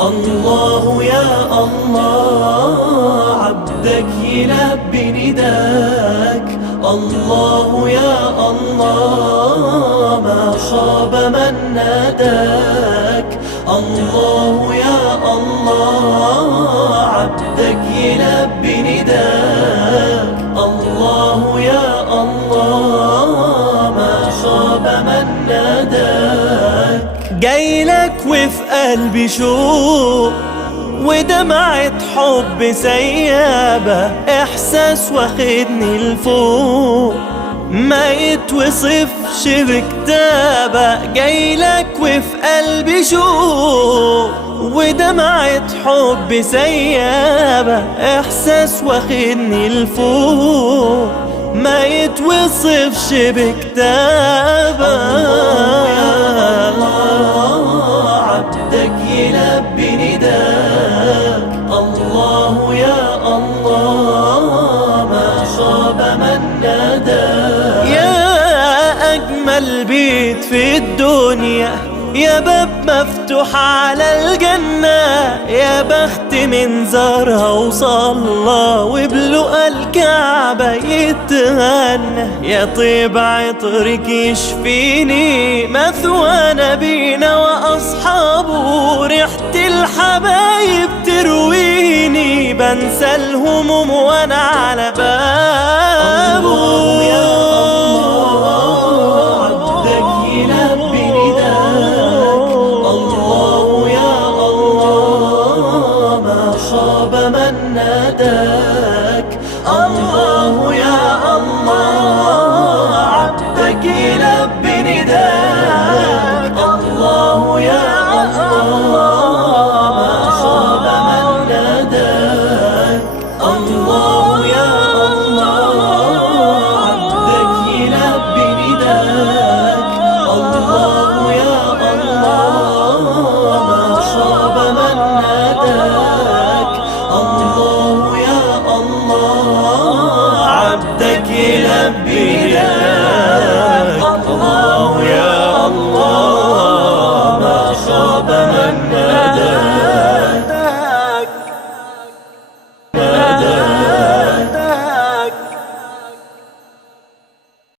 الله يا الله عبدك يلبي نداك. الله يا الله ما خاب من ناداك. الله يا الله عبدك يلبي نداك. الله يا الله ما خاب من ناداك. جايلك وفي قلبي شوق ودمعة حب سيابة، إحساس واخدني لفوق ما يتوصفش بكتابة. جايلك وفي قلبي شوق ودمعة حب سيابة، إحساس واخدني لفوق ما يتوصفش بكتابة. عبدك يلبي نداك. الله يا الله ما خاب من ناداك. يا أجمل بيت في الدنيا، يا باب مفتوح على الجنة، يا بخت من زارها وصلى وبلقى الكعبة يتغنى. يا طيب عطرك يشفيني، مثوى نبينا وأصحابه، ريحة الحبايب ترويني، بنسى الهموم وأنا على بابه. خاب من ناداك. الله يا الله عبدك يلبي نداك. الله يا الله ما خاب من ناداك. الله يا الله عبدك يلبي نداك. الله يا الله ما خاب من ناداك. الله يا الله عبدك يلبي نداك. الله يا الله ما خاب من ناداك.